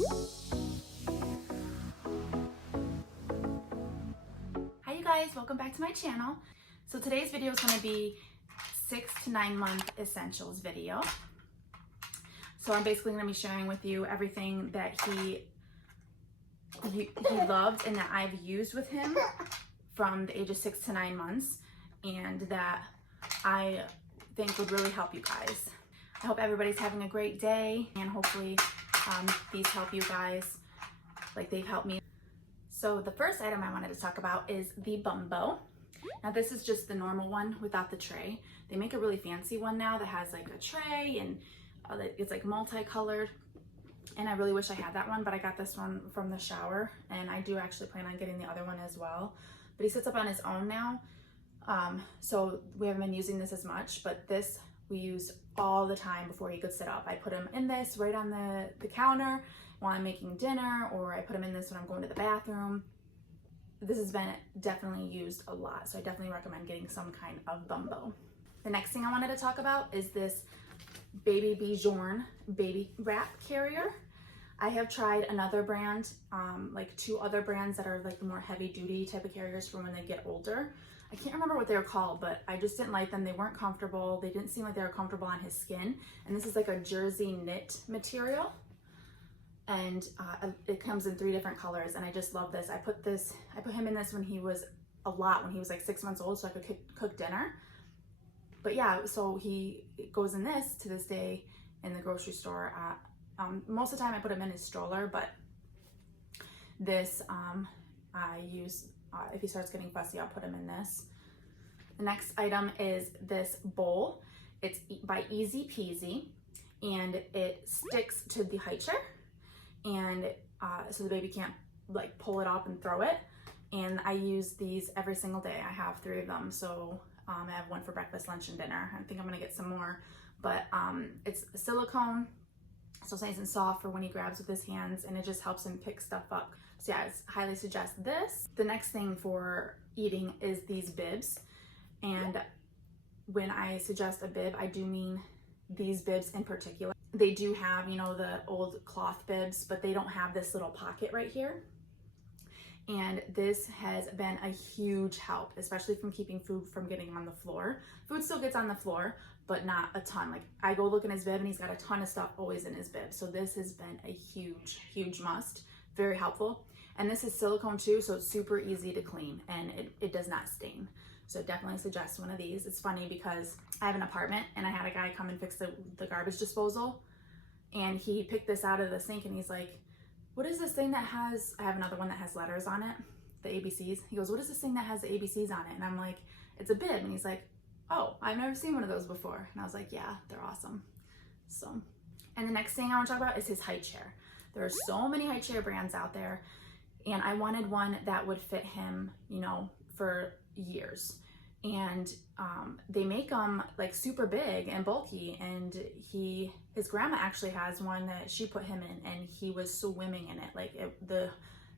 Hi you guys, welcome back to my channel. So today's video is going to be 6 to 9 month essentials video. So I'm basically going to be sharing with you everything that he loved and that I've used with him from the age of 6 to 9 months, and that I think would really help you guys. I hope everybody's having a great day, and hopefully these help you guys like they've helped me. So the first item I wanted to talk about is the Bumbo. Now this is just the normal one without the tray. They make a really fancy one now that has like a tray and it's like multicolored. And I really wish I had that one, but I got this one from the shower, and I do actually plan on getting the other one as well. But he sits up on his own now, so we haven't been using this as much, but this we used all the time before he could sit up. I put him in this right on the counter while I'm making dinner, or I put him in this when I'm going to the bathroom. This has been definitely used a lot, so I definitely recommend getting some kind of Bumbo. The next thing I wanted to talk about is this Baby Bjorn baby wrap carrier. I have tried another brand, like 2 other brands that are like the more heavy duty type of carriers for when they get older. I can't remember what they were called, but I just didn't like them. They weren't comfortable. They didn't seem like they were comfortable on his skin. And this is like a jersey knit material. And it comes in 3 different colors, and I just love this. I put him in this when he was like 6 months old, so I could cook dinner. But yeah, so he goes in this to this day in the grocery store. Most of the time I put him in his stroller, but this I use, if he starts getting fussy, I'll put him in this. The next item is this bowl. It's by Easy Peasy, and it sticks to the high chair, and so the baby can't like pull it up and throw it. And I use these every single day. I have 3 of them, so I have one for breakfast, lunch, and dinner. I think I'm gonna get some more, but it's silicone, so it's nice and soft for when he grabs with his hands, and it just helps him pick stuff up. So yeah, I highly suggest this. The next thing for eating is these bibs, and when I suggest a bib, I do mean these bibs in particular. They do have, you know, the old cloth bibs, but they don't have this little pocket right here. And this has been a huge help, especially from keeping food from getting on the floor. Food still gets on the floor, but not a ton. Like I go look in his bib and he's got a ton of stuff always in his bib. So this has been a huge, huge must. Very helpful. And this is silicone too, so it's super easy to clean, and it does not stain. So definitely suggest one of these. It's funny because I have an apartment and I had a guy come and fix the garbage disposal, and he picked this out of the sink and he's like, what is this thing that has, I have another one that has letters on it, the ABCs. He goes, what is this thing that has the ABCs on it? And I'm like, it's a bib. And he's like, oh, I've never seen one of those before. And I was like, yeah, they're awesome. So, and the next thing I want to talk about is his high chair. There are so many high chair brands out there, and I wanted one that would fit him, you know, for years. And they make them like super big and bulky, and his grandma actually has one that she put him in, and he was swimming in it. Like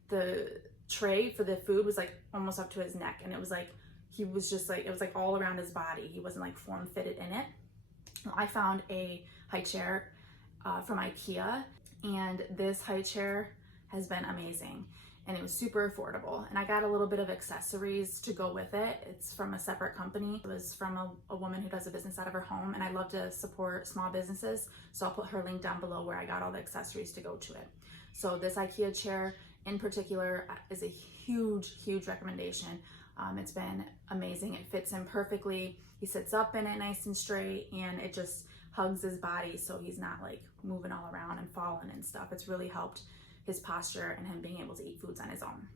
the tray for the food was like almost up to his neck, and it was like he was just like, it was like all around his body. He wasn't like form fitted in it. Well, I found a high chair from IKEA, and this high chair has been amazing. And it was super affordable, and I got a little bit of accessories to go with it. It's from a separate company. It was from a woman who does a business out of her home, and I love to support small businesses, so I'll put her link down below where I got all the accessories to go to it. So this IKEA chair in particular is a huge, huge recommendation. It's been amazing. It fits him perfectly. He sits up in it nice and straight, and it just hugs his body so he's not like moving all around and falling and stuff. It's really helped his posture and him being able to eat foods on his own.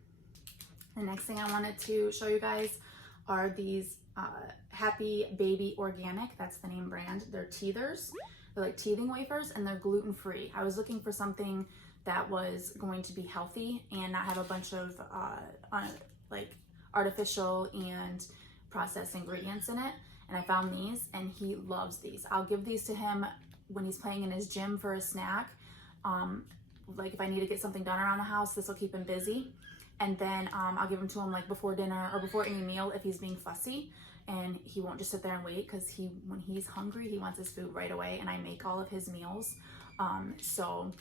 The next thing I wanted to show you guys are these Happy Baby Organic. That's the name brand. They're teethers. They're like teething wafers, and they're gluten-free. I was looking for something that was going to be healthy and not have a bunch of like artificial and processed ingredients in it. And I found these, and he loves these. I'll give these to him when he's playing in his gym for a snack. Like if I need to get something done around the house, this will keep him busy. And then I'll give them to him like before dinner or before any meal if he's being fussy, and he won't just sit there and wait, because when he's hungry, he wants his food right away, and I make all of his meals. So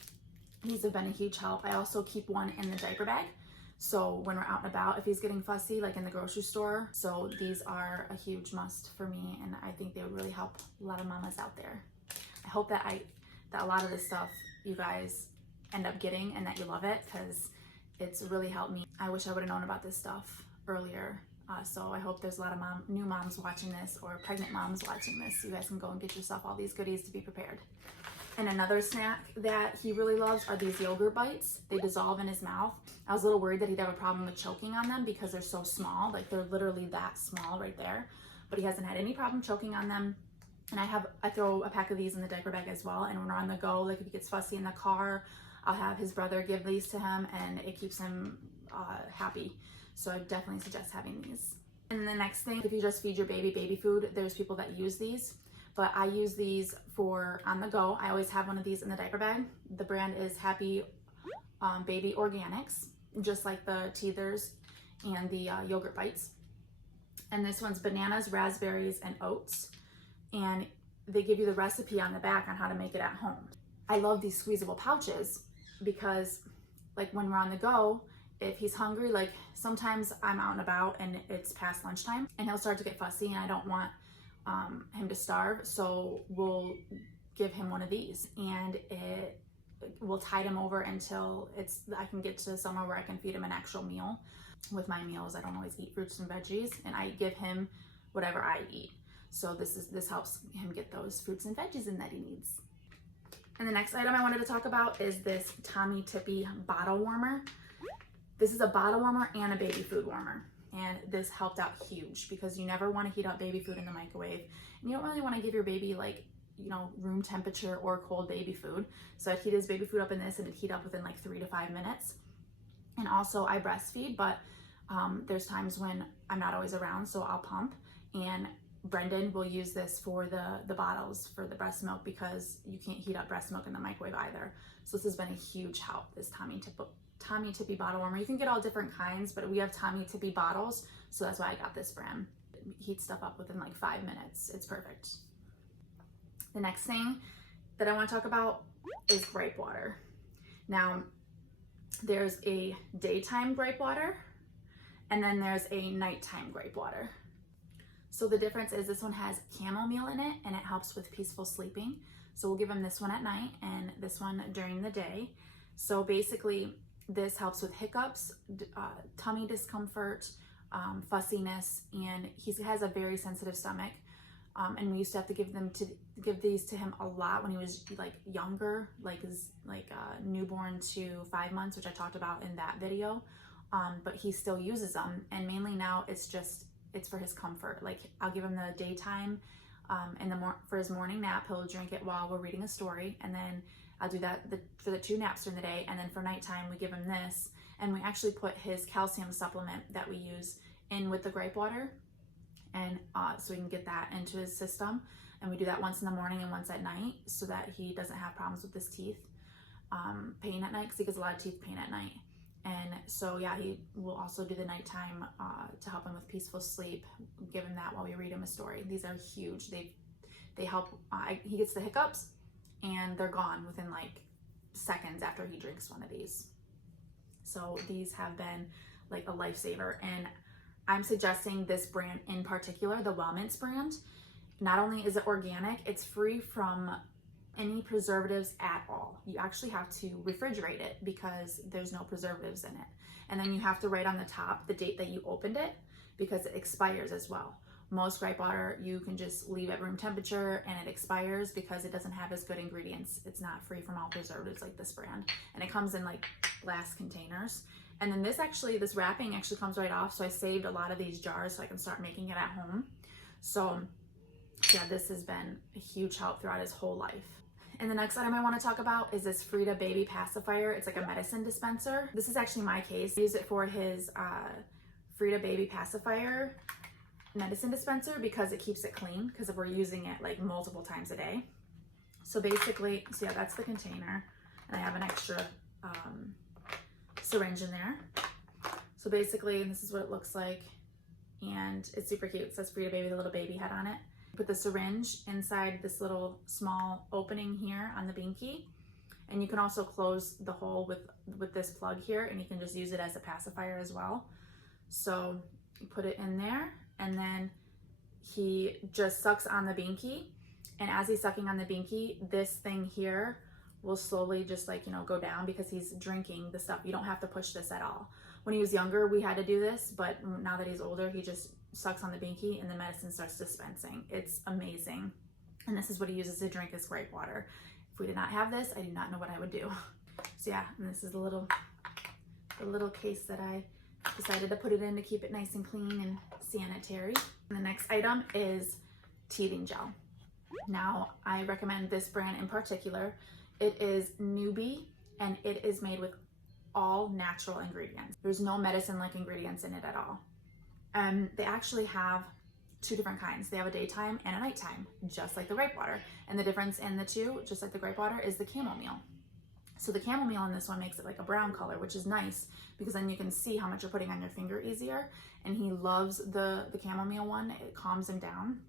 These have been a huge help. I also keep one in the diaper bag. So when we're out and about, if he's getting fussy, like in the grocery store. So these are a huge must for me, and I think they would really help a lot of mamas out there. I hope that a lot of this stuff you guys end up getting and that you love it, because it's really helped me. I wish I would have known about this stuff earlier. So I hope there's a lot of new moms watching this, or pregnant moms watching this. So you guys can go and get yourself all these goodies to be prepared. And another snack that he really loves are these yogurt bites. They dissolve in his mouth. I was a little worried that he'd have a problem with choking on them because they're so small. Like, they're literally that small right there. But he hasn't had any problem choking on them. And I throw a pack of these in the diaper bag as well. And when we're on the go, like if he gets fussy in the car, I'll have his brother give these to him, and it keeps him happy. So I definitely suggest having these. And the next thing, if you just feed your baby food, there's people that use these. But I use these for on the go. I always have one of these in the diaper bag. The brand is Happy Baby Organics, just like the teethers and the yogurt bites. And this one's bananas, raspberries, and oats. And they give you the recipe on the back on how to make it at home. I love these squeezable pouches because, like, when we're on the go, if he's hungry, like sometimes I'm out and about and it's past lunchtime and he'll start to get fussy and I don't want him to starve, so we'll give him one of these, and it will tide him over until I can get to somewhere where I can feed him an actual meal. With my meals, I don't always eat fruits and veggies, and I give him whatever I eat. So this helps him get those fruits and veggies in that he needs. And the next item I wanted to talk about is this Tommy Tippy bottle warmer. This is a bottle warmer and a baby food warmer. And this helped out huge because you never want to heat up baby food in the microwave. And you don't really want to give your baby, like, you know, room temperature or cold baby food. So I'd heat his baby food up in this, and it'd heat up within like 3 to 5 minutes. And also I breastfeed, but there's times when I'm not always around, so I'll pump. And Brendan will use this for the bottles for the breast milk, because you can't heat up breast milk in the microwave either. So this has been a huge help, this Tommy Tippy bottle warmer. You can get all different kinds, but we have Tommy Tippy bottles, so that's why I got this brand. It heats stuff up within like 5 minutes. It's perfect. The next thing that I want to talk about is Grape Water. Now, there's a daytime Grape Water, and then there's a nighttime Grape Water. So the difference is this one has chamomile in it, and it helps with peaceful sleeping. So we'll give him this one at night and this one during the day. So basically, this helps with hiccups, tummy discomfort, fussiness, and he has a very sensitive stomach. And we used to have to give these to him a lot when he was like younger, like newborn to 5 months, which I talked about in that video. But he still uses them, and mainly now it's for his comfort. Like, I'll give him the daytime, for his morning nap, he'll drink it while we're reading a story, and then I'll do that for the 2 naps during the day, and then for nighttime we give him this, and we actually put his calcium supplement that we use in with the Grape Water, and so we can get that into his system, and we do that once in the morning and once at night so that he doesn't have problems with his teeth pain at night, because he gets a lot of teeth pain at night. And so yeah, he will also do the nighttime to help him with peaceful sleep. Give him that while we read him a story. These are huge. They help. He gets the hiccups, and they're gone within like seconds after he drinks one of these. So these have been like a lifesaver, and I'm suggesting this brand in particular, the Wellmints brand. Not only is it organic, it's free from any preservatives at all. You actually have to refrigerate it because there's no preservatives in it. And then you have to write on the top the date that you opened it, because it expires as well. Most Grape Water, you can just leave at room temperature and it expires because it doesn't have as good ingredients. It's not free from all preservatives like this brand. And it comes in like glass containers. And then this wrapping actually comes right off. So I saved a lot of these jars so I can start making it at home. So yeah, this has been a huge help throughout his whole life. And the next item I want to talk about is this Frida Baby Pacifier. It's like a medicine dispenser. This is actually my case. I use it for his Frida Baby Pacifier medicine dispenser because it keeps it clean, because we're using it like multiple times a day. So basically, yeah, that's the container, and I have an extra syringe in there. So basically, this is what it looks like, and it's super cute. It says Frida Baby with a little baby head on it. Put the syringe inside this little small opening here on the binky, And you can also close the hole with this plug here, and you can just use it as a pacifier as well. So you put it in there, and then he just sucks on the Binky. And as he's sucking on the Binky, this thing here will slowly just like, you know, go down because he's drinking the stuff. You don't have to push this at all. When he was younger, we had to do this, but now that he's older, he just sucks on the Binky and the medicine starts dispensing. It's amazing. And this is what he uses to drink his grape water. If we did not have this, I do not know what I would do. So yeah, and this is the little case that I decided to put it in to keep it nice and clean and sanitary. And the next item is teething gel. Now, I recommend this brand in particular. It is Newbie, and it is made with all natural ingredients. There's no medicine-like ingredients in it at all. They actually have two different kinds. They have a daytime and a nighttime, just like the grape water. And the difference in the two, just like the grape water, is the chamomile. So the chamomile in this one makes it like a brown color, which is nice because then you can see how much you're putting on your finger easier. And he loves the chamomile one. It calms him down.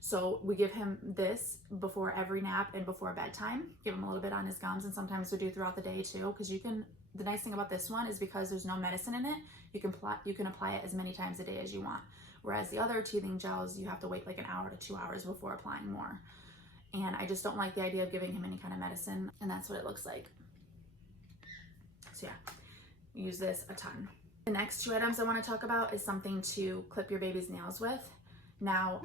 So we give him this before every nap and before bedtime. Give him a little bit on his gums, and sometimes we do throughout the day too, because you can, the nice thing about this one is because there's no medicine in it, you can apply it as many times a day as you want. Whereas the other teething gels, you have to wait like an hour to 2 hours before applying more. And I just don't like the idea of giving him any kind of medicine, and that's what it looks like. So yeah, use this a ton. The next two items I want to talk about is something to clip your baby's nails with. Now,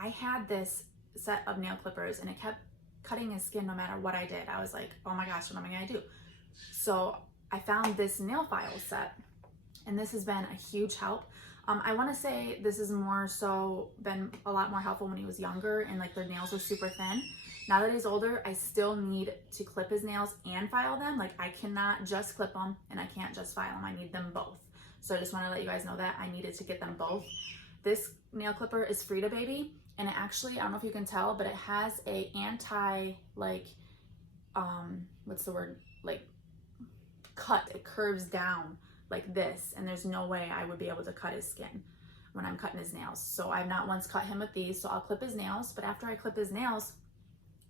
I had this set of nail clippers and it kept cutting his skin no matter what I did. I was like, oh my gosh, what am I gonna do? So I found this nail file set, and this has been a huge help. I wanna say this has more so been a lot more helpful when he was younger and like the nails were super thin. Now that he's older, I still need to clip his nails and file them. Like I cannot just clip them and I can't just file them. I need them both. So I just wanna let you guys know that I needed to get them both. This nail clipper is Frida Baby, and it actually, I don't know if you can tell, but it has a anti, like, what's the word, like, cut. It curves down like this, and there's no way I would be able to cut his skin when I'm cutting his nails. So I've not once cut him with these, so I'll clip his nails, but after I clip his nails,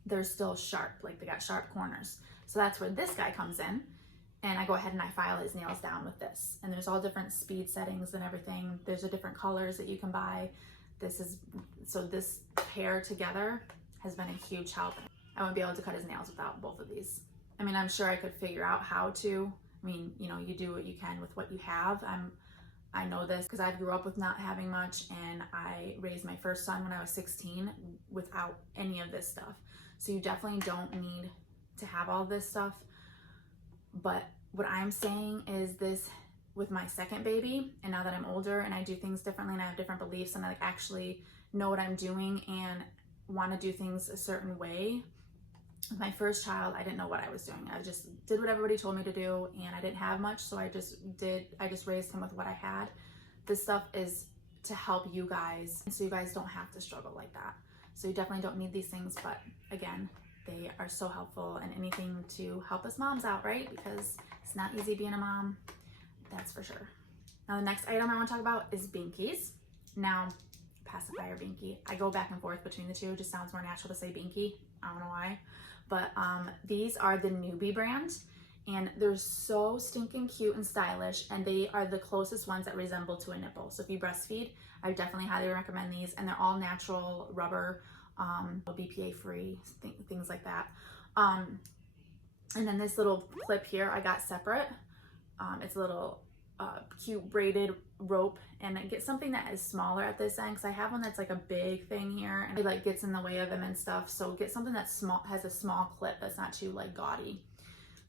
they're still sharp, like they got sharp corners. So that's where this guy comes in, and I go ahead and I file his nails down with this. And there's all different speed settings and everything. There's a different colors that you can buy. So this pair together has been a huge help. I wouldn't be able to cut his nails without both of these. I mean, I'm sure I could figure out how to. I mean, you know, you do what you can with what you have. I know this because I grew up with not having much, and I raised my first son when I was 16 without any of this stuff. So you definitely don't need to have all this stuff. But what I'm saying is this, with my second baby, and now that I'm older and I do things differently and I have different beliefs and I like actually know what I'm doing and want to do things a certain way. With my first child, I didn't know what I was doing. I just did what everybody told me to do, and I didn't have much, so I just raised him with what I had. This stuff is to help you guys, so you guys don't have to struggle like that. So you definitely don't need these things, but again, they are so helpful, and anything to help us moms out, right? Because it's not easy being a mom, that's for sure. Now the next item I want to talk about is Binkies. Now, pacifier Binky. I go back and forth between the two. It just sounds more natural to say Binky. I don't know why. But these are the Newbie brand, and they're so stinking cute and stylish, and they are the closest ones that resemble to a nipple. So if you breastfeed, I definitely highly recommend these, and they're all natural rubber, BPA free, things like that. And then this little clip here I got separate. It's a little cute braided rope, and I get something that is smaller at this end because I have one that's like a big thing here and it like gets in the way of them and stuff. So get something that's small, has a small clip that's not too like gaudy.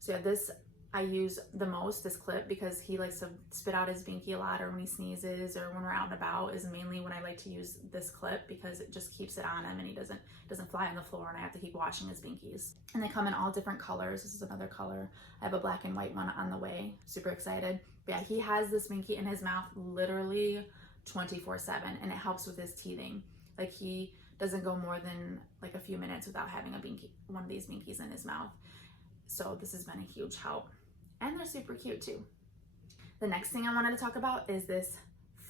So yeah, this I use the most, this clip, because he likes to spit out his Binky a lot, or when he sneezes, or when we're out and about is mainly when I like to use this clip, because it just keeps it on him and he doesn't fly on the floor and I have to keep washing his Binkies. And they come in all different colors. This is another color. I have a black and white one on the way. Super excited. But yeah, he has this Binky in his mouth literally 24/7, and it helps with his teething. Like he doesn't go more than like a few minutes without having a Binky, one of these Binkies in his mouth. So this has been a huge help. And they're super cute too. The next thing I wanted to talk about is this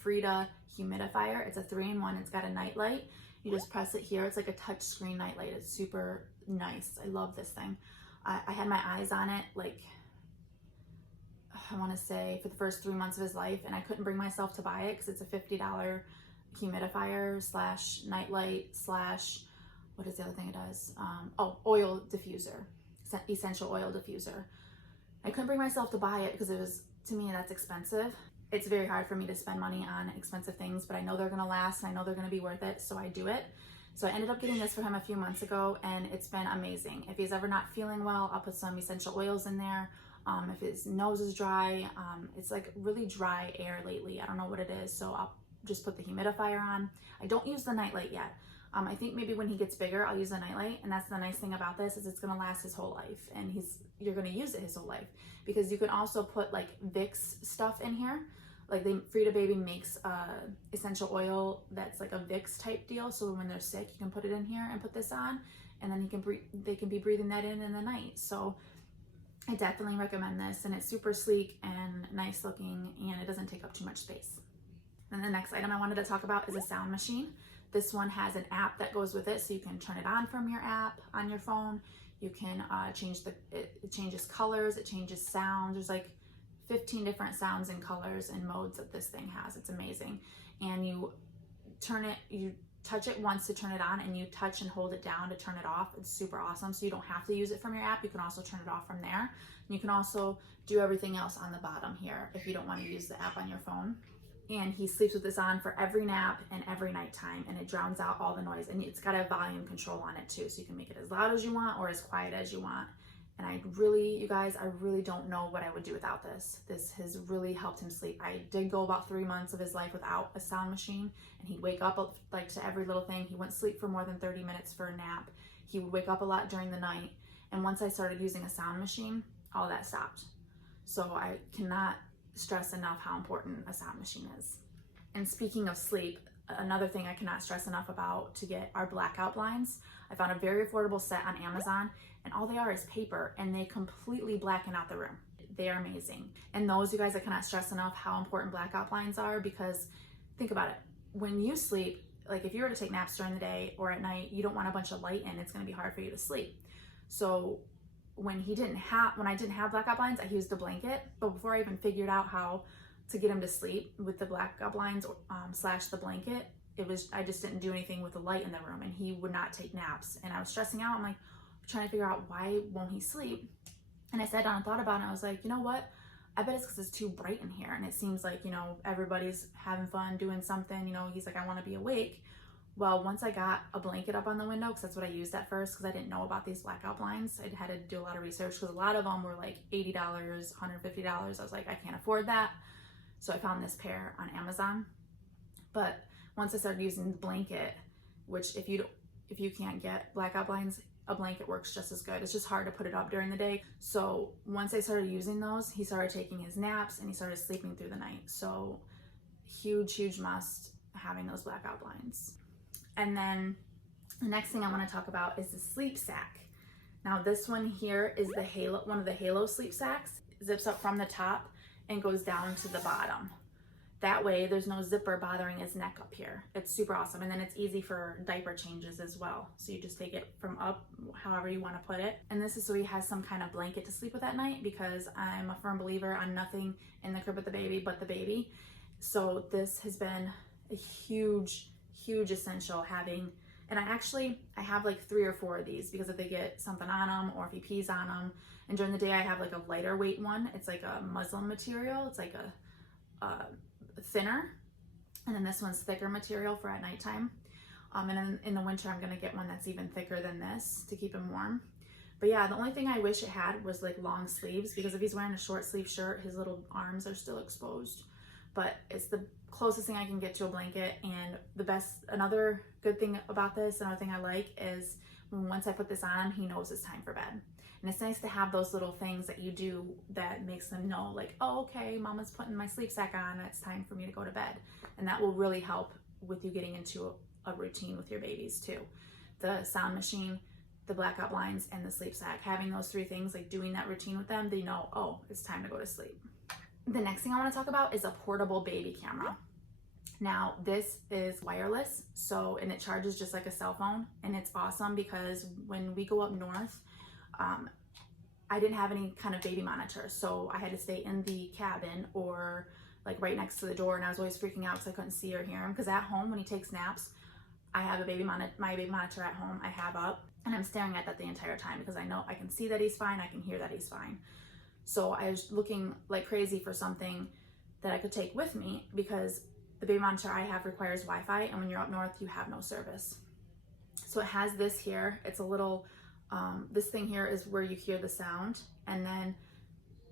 Frida humidifier. It's a 3-in-1. It's got a nightlight. You just press it here. It's like a touch screen nightlight. It's super nice. I love this thing. I had my eyes on it, like, I want to say for the first 3 months of his life, and I couldn't bring myself to buy it because it's a $50 humidifier slash nightlight slash, what is the other thing it does? Oil diffuser, essential oil diffuser. I couldn't bring myself to buy it because it was, to me, that's expensive. It's very hard for me to spend money on expensive things, but I know they're gonna last and I know they're gonna be worth it, so I do it. So I ended up getting this for him a few months ago, and it's been amazing. If he's ever not feeling well, I'll put some essential oils in there. If his nose is dry, it's like really dry air lately. I don't know what it is, so I'll just put the humidifier on. I don't use the nightlight yet. I think maybe when he gets bigger, I'll use the nightlight, and that's the nice thing about this is it's gonna last his whole life, and you're gonna use it his whole life, because you can also put like Vicks stuff in here. Like Frida Baby makes essential oil that's like a Vicks type deal, so when they're sick, you can put it in here and put this on, and then they can be breathing that in the night. So I definitely recommend this, and it's super sleek and nice looking, and it doesn't take up too much space. And the next item I wanted to talk about is a sound machine. This one has an app that goes with it, so you can turn it on from your app on your phone. You can it changes colors, it changes sounds. There's like 15 different sounds and colors and modes that this thing has. It's amazing. And you touch it once to turn it on, and you touch and hold it down to turn it off. It's super awesome. So you don't have to use it from your app. You can also turn it off from there. And you can also do everything else on the bottom here if you don't want to use the app on your phone. And he sleeps with this on for every nap and every nighttime, and it drowns out all the noise. And it's got a volume control on it too, so you can make it as loud as you want or as quiet as you want. And you guys, I really don't know what I would do without this. This has really helped him sleep. I did go about 3 months of his life without a sound machine, and he'd wake up like to every little thing. He wouldn't sleep for more than 30 minutes for a nap. He would wake up a lot during the night. And once I started using a sound machine, all that stopped. So I cannot stress enough how important a sound machine is. And speaking of sleep, another thing I cannot stress enough about to get are blackout blinds. I found a very affordable set on Amazon, and all they are is paper, and they completely blacken out the room. They are amazing. And those, you guys, I cannot stress enough how important blackout blinds are, because think about it. When you sleep, like if you were to take naps during the day or at night, you don't want a bunch of light in. It's going to be hard for you to sleep. So when I didn't have blackout blinds, I used a blanket. But before I even figured out how to get him to sleep with the blackout blinds slash the blanket, I just didn't do anything with the light in the room, and he would not take naps. And I was stressing out. I'm like trying to figure out why won't he sleep. And I sat down and thought about it, and I was like, you know what? I bet it's because it's too bright in here, and it seems like, you know, everybody's having fun doing something. You know, he's like, I want to be awake. Well, once I got a blanket up on the window, because that's what I used at first, because I didn't know about these blackout blinds. I had to do a lot of research because a lot of them were like $80, $150. I was like, I can't afford that. So I found this pair on Amazon. But once I started using the blanket, which if you can't get blackout blinds, a blanket works just as good. It's just hard to put it up during the day. So once I started using those, he started taking his naps and he started sleeping through the night. So huge must having those blackout blinds. And then the next thing I want to talk about is the sleep sack. Now this one here is one of the Halo sleep sacks. It zips up from the top and goes down to the bottom. That way there's no zipper bothering his neck up here. It's super awesome. And then it's easy for diaper changes as well. So you just take it from up, however you want to put it. And this is so he has some kind of blanket to sleep with at night, because I'm a firm believer on nothing in the crib with the baby but the baby. So this has been a huge essential having. And I have like 3 or 4 of these, because if they get something on them or if he pees on them. And during the day I have like a lighter weight one. It's like a muslin material. It's like a thinner, and then this one's thicker material for at nighttime. And then in the winter I'm gonna get one that's even thicker than this to keep him warm. But yeah, the only thing I wish it had was like long sleeves, because if he's wearing a short sleeve shirt, his little arms are still exposed. But it's the closest thing I can get to a blanket. And another good thing about this, another thing I like, is once I put this on, he knows it's time for bed. And it's nice to have those little things that you do that makes them know, like, oh, okay, mama's putting my sleep sack on, it's time for me to go to bed. And that will really help with you getting into a routine with your babies too. The sound machine, the blackout blinds, and the sleep sack. Having those 3 things, like doing that routine with them, they know, oh, it's time to go to sleep. The next thing I want to talk about is a portable baby camera. Now this is wireless, and it charges just like a cell phone, and it's awesome because when we go up north, I didn't have any kind of baby monitor, so I had to stay in the cabin or like right next to the door, and I was always freaking out because I couldn't see or hear him. Because at home, when he takes naps, I have my baby monitor at home I have up, and I'm staring at that the entire time because I know I can see that he's fine, I can hear that he's fine. So I was looking like crazy for something that I could take with me because the baby monitor I have requires Wi-Fi, and when you're up north, you have no service. So it has this here. It's a little, this thing here is where you hear the sound, and then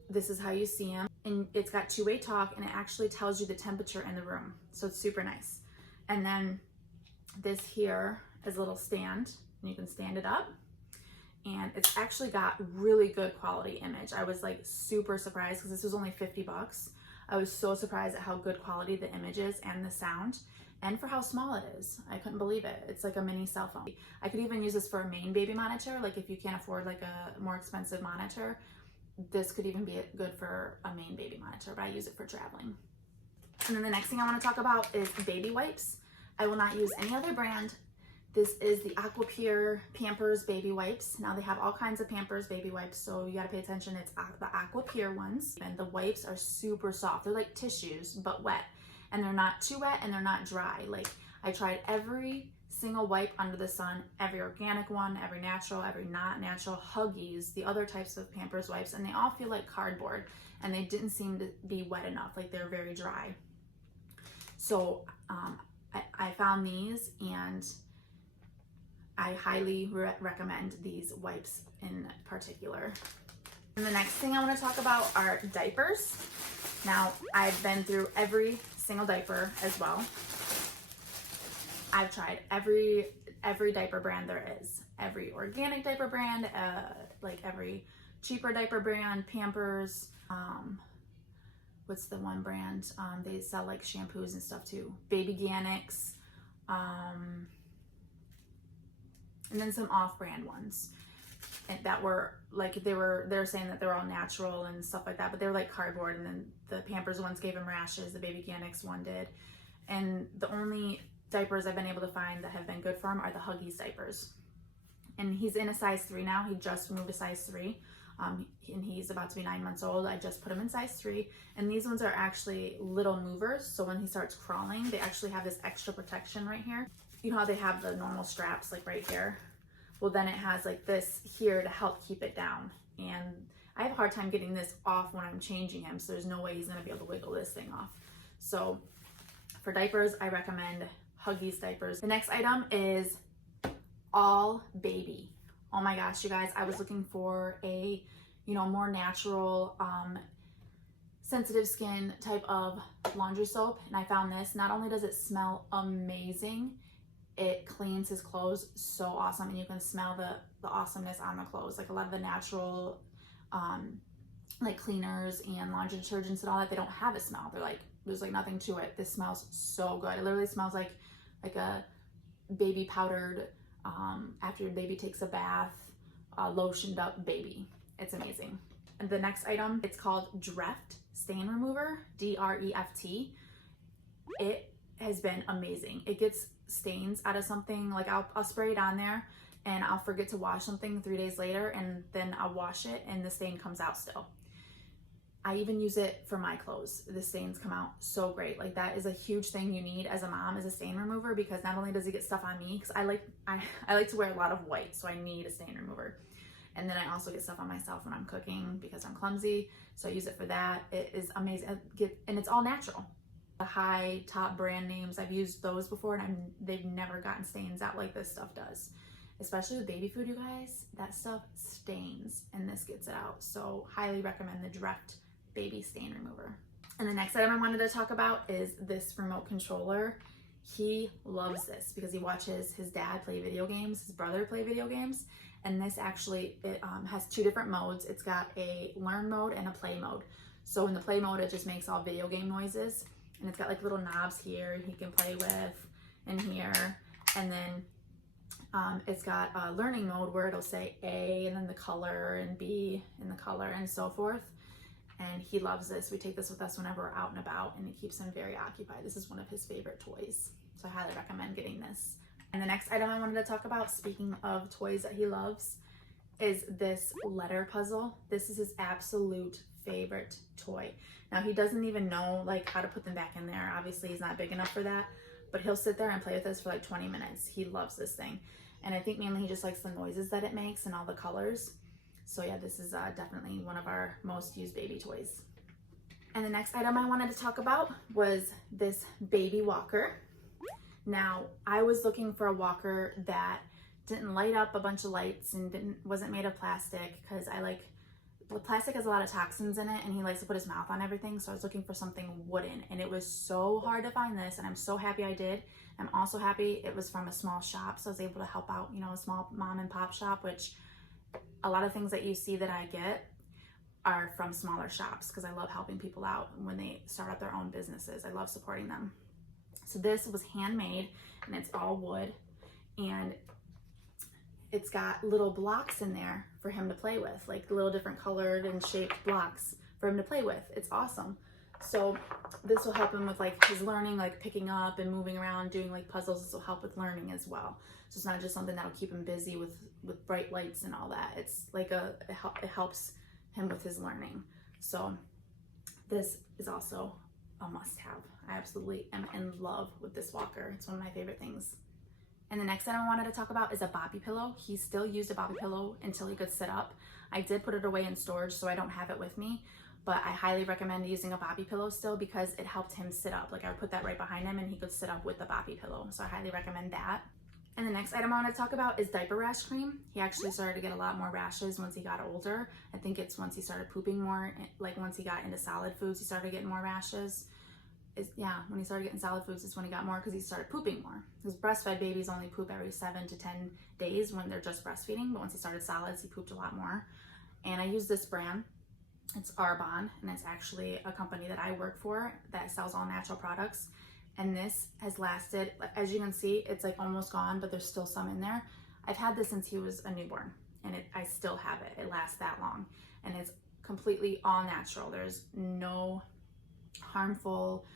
this is how you see him. And it's got two-way talk, and it actually tells you the temperature in the room. So it's super nice. And then this here is a little stand, and you can stand it up. And it's actually got really good quality image. I was like super surprised because this was only 50 bucks. I was so surprised at how good quality the image is and the sound, and for how small it is. I couldn't believe it. It's like a mini cell phone. I could even use this for a main baby monitor. Like if you can't afford like a more expensive monitor, this could even be good for a main baby monitor, but I use it for traveling. And then the next thing I want to talk about is baby wipes. I will not use any other brand. This is the Aquapure Pampers baby wipes. Now they have all kinds of Pampers baby wipes, so you gotta pay attention. It's the Aquapure ones, and the wipes are super soft. They're like tissues, but wet. And they're not too wet and they're not dry. Like I tried every single wipe under the sun, every organic one, every natural, every not natural, Huggies, the other types of Pampers wipes, and they all feel like cardboard, and they didn't seem to be wet enough. Like they're very dry. So I found these, and I highly recommend these wipes in particular. And the next thing I want to talk about are diapers. Now, I've been through every single diaper as well. I've tried every diaper brand there is. Every organic diaper brand, like every cheaper diaper brand, Pampers, what's the one brand? They sell like shampoos and stuff too. Baby Organics, and then some off-brand ones that were like, they're saying that they're all natural and stuff like that, but they were like cardboard. And then the Pampers ones gave him rashes, the Baby Organics one did. And the only diapers I've been able to find that have been good for him are the Huggies diapers. And he's in a size 3 now. He just moved to size 3. And he's about to be 9 months old. I just put him in size 3. And these ones are actually little movers. So when he starts crawling, they actually have this extra protection right here. You know how they have the normal straps like right here? Well, then it has like this here to help keep it down. And I have a hard time getting this off when I'm changing him. So there's no way he's gonna be able to wiggle this thing off. So for diapers, I recommend Huggies diapers. The next item is all baby. Oh my gosh, you guys, I was looking for a, more natural, sensitive skin type of laundry soap, and I found this. Not only does it smell amazing, it cleans his clothes so awesome, and you can smell the awesomeness on the clothes. Like a lot of the natural, like cleaners and laundry detergents and all that, they don't have a smell. They're like, there's like nothing to it. This smells so good. It literally smells like a baby powdered, after your baby takes a bath, lotioned up baby. It's amazing. And the next item, it's called Dreft Stain Remover, D-R-E-F-T. It has been amazing. It gets stains out of something. Like I'll spray it on there and I'll forget to wash something 3 days later, and then I'll wash it and the stain comes out still. I even use it for my clothes. The stains come out so great. Like that is a huge thing you need as a mom, is a stain remover, because not only does it get stuff on me, because I like to wear a lot of white, so I need a stain remover. And then I also get stuff on myself when I'm cooking because I'm clumsy, so I use it for that. It is amazing, and it's all natural. The high top brand names, I've used those before, and they've never gotten stains out like this stuff does. Especially with baby food, you guys, that stuff stains, and this gets it out. So highly recommend the Dreft Baby Stain Remover. And the next item I wanted to talk about is this remote controller. He loves this because he watches his dad play video games, his brother play video games, and this actually, it has 2 different modes. It's got a learn mode and a play mode. So in the play mode, it just makes all video game noises, and it's got like little knobs here he can play with, and here, and then it's got a learning mode where it'll say A and then the color, and B and the color, and so forth. And he loves this. We take this with us whenever we're out and about, and it keeps him very occupied. This is one of his favorite toys, so I highly recommend getting this. And the next item I wanted to talk about, speaking of toys that he loves, is this letter puzzle. This is his absolute favorite toy. Now he doesn't even know like how to put them back in there. Obviously he's not big enough for that, but he'll sit there and play with this for like 20 minutes. He loves this thing. And I think mainly he just likes the noises that it makes and all the colors. So yeah, this is definitely one of our most used baby toys. And the next item I wanted to talk about was this baby walker. Now, I was looking for a walker that didn't light up a bunch of lights and wasn't made of plastic, because plastic has a lot of toxins in it and he likes to put his mouth on everything. So I was looking for something wooden, and it was so hard to find this, and I'm so happy I did. I'm also happy it was from a small shop, so I was able to help out, you know, a small mom and pop shop, which a lot of things that you see that I get are from smaller shops, because I love helping people out when they start up their own businesses. I love supporting them. So this was handmade, and it's all wood, and it's got little blocks in there for him to play with, like little different colored and shaped blocks for him to play with. It's awesome. So this will help him with like his learning, like picking up and moving around, doing like puzzles. This will help with learning as well. So it's not just something that'll keep him busy with bright lights and all that. It's like it helps him with his learning. So this is also a must-have. I absolutely am in love with this walker. It's one of my favorite things. And the next item I wanted to talk about is a Boppy Pillow. He still used a Boppy Pillow until he could sit up. I did put it away in storage, so I don't have it with me, but I highly recommend using a Boppy Pillow still, because it helped him sit up. Like I would put that right behind him and he could sit up with the Boppy Pillow. So I highly recommend that. And the next item I want to talk about is diaper rash cream. He actually started to get a lot more rashes once he got older. I think it's once he started pooping more, like once he got into solid foods, he started getting more rashes. When he started getting solid foods is when he got more, because he started pooping more. Because breastfed babies only poop every 7 to 10 days when they're just breastfeeding, but once he started solids, he pooped a lot more. And I use this brand. It's Arbonne, and it's actually a company that I work for that sells all natural products. And this has lasted, as you can see, it's like almost gone, but there's still some in there. I've had this since he was a newborn, and I still have it. It lasts that long, and it's completely all natural. There's no harmful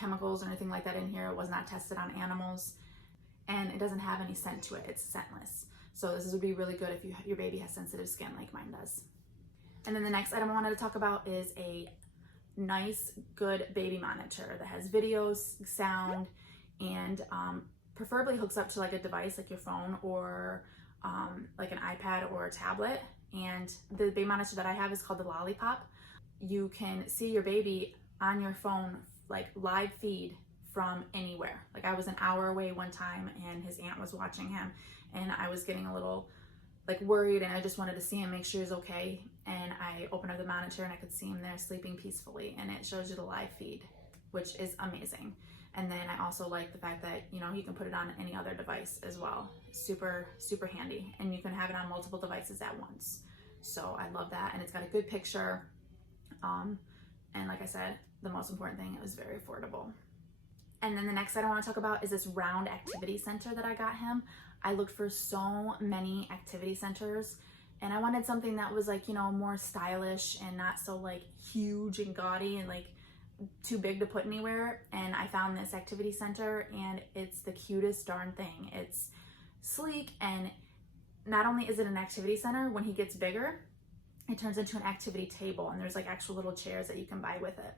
chemicals or anything like that in here. It was not tested on animals, and it doesn't have any scent to it. It's scentless. So this would be really good if your baby has sensitive skin like mine does. And then the next item I wanted to talk about is a nice, good baby monitor that has videos, sound, and preferably hooks up to like a device like your phone or like an iPad or a tablet. And the baby monitor that I have is called the Lollipop. You can see your baby on your phone, like live feed from anywhere. Like I was an hour away one time and his aunt was watching him, and I was getting a little like worried, and I just wanted to see him, make sure he's okay. And I opened up the monitor and I could see him there sleeping peacefully, and it shows you the live feed, which is amazing. And then I also like the fact that, you know, you can put it on any other device as well. Super, super handy. And you can have it on multiple devices at once. So I love that. And it's got a good picture. And like I said, the most important thing, it was very affordable. And then the next item I want to talk about is this round activity center that I got him. I looked for so many activity centers, and I wanted something that was like, you know, more stylish and not so like huge and gaudy and like too big to put anywhere. And I found this activity center, and it's the cutest darn thing. It's sleek, and not only is it an activity center, when he gets bigger, it turns into an activity table, and there's like actual little chairs that you can buy with it.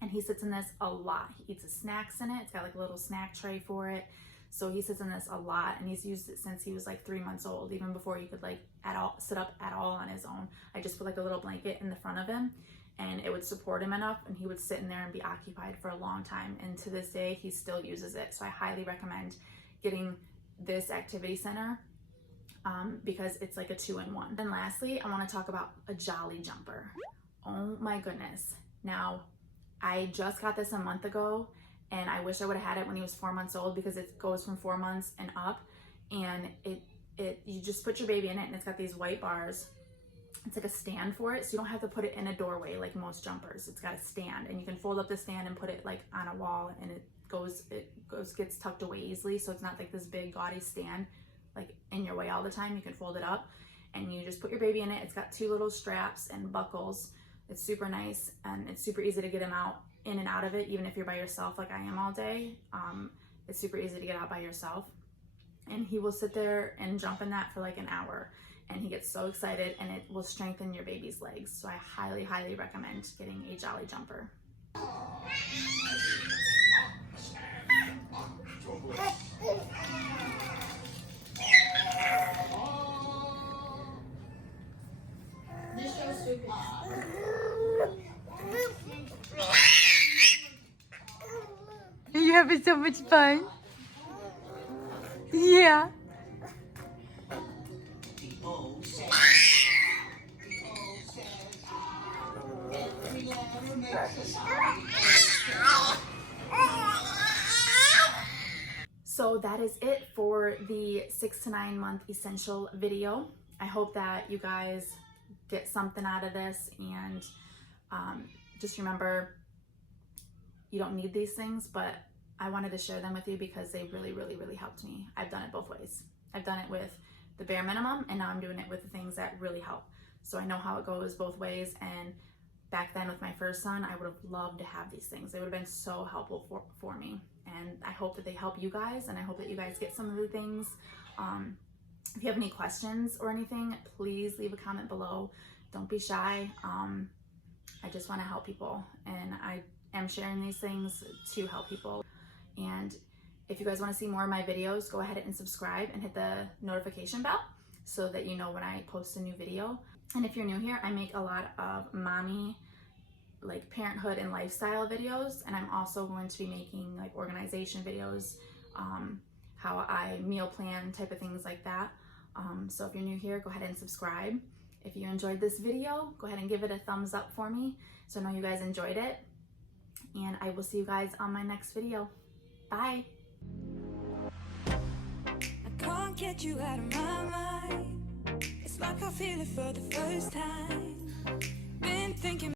And he sits in this a lot. He eats his snacks in it. It's got like a little snack tray for it. So he sits in this a lot, and he's used it since he was like 3 months old, even before he could like sit up at all on his own. I just put like a little blanket in the front of him, and it would support him enough, and he would sit in there and be occupied for a long time. And to this day, he still uses it. So I highly recommend getting this activity center because it's like a 2-in-1. And lastly, I want to talk about a Jolly Jumper. Oh my goodness. Now, I just got this a month ago, and I wish I would have had it when he was 4 months old, because it goes from 4 months and up, and you just put your baby in it, and it's got these white bars. It's like a stand for it, so you don't have to put it in a doorway like most jumpers. It's got a stand, and you can fold up the stand and put it like on a wall, and it gets tucked away easily, so it's not like this big gaudy stand like in your way all the time. You can fold it up, and you just put your baby in it. It's got 2 little straps and buckles. It's super nice, and it's super easy to get him out in and out of it, even if you're by yourself like I am all day. It's super easy to get out by yourself, and he will sit there and jump in that for like an hour. and he gets so excited, and it will strengthen your baby's legs. So I highly, highly recommend getting a Jolly Jumper. You having so much fun? Yeah. So that is it for the 6 to 9 month essential video. I hope that you guys get something out of this, and just remember, you don't need these things, but I wanted to share them with you because they really, really, really helped me. I've done it both ways. I've done it with the bare minimum, and now I'm doing it with the things that really help. So I know how it goes both ways, and back then with my first son, I would have loved to have these things. They would have been so helpful for me. And I hope that they help you guys, and I hope that you guys get some of the things. If you have any questions or anything, please leave a comment below. Don't be shy. I just want to help people, and I am sharing these things to help people. And if you guys want to see more of my videos, go ahead and subscribe and hit the notification bell so that you know when I post a new video. And if you're new here, I make a lot of mommy, like parenthood and lifestyle videos, and I'm also going to be making like organization videos, how I meal plan, type of things like that. So if you're new here, go ahead and subscribe. If you enjoyed this video, go ahead and give it a thumbs up for me so I know you guys enjoyed it. And I will see you guys on my next video. Bye. I can't get you out of my mind. It's like I feel it for the first time. Been thinking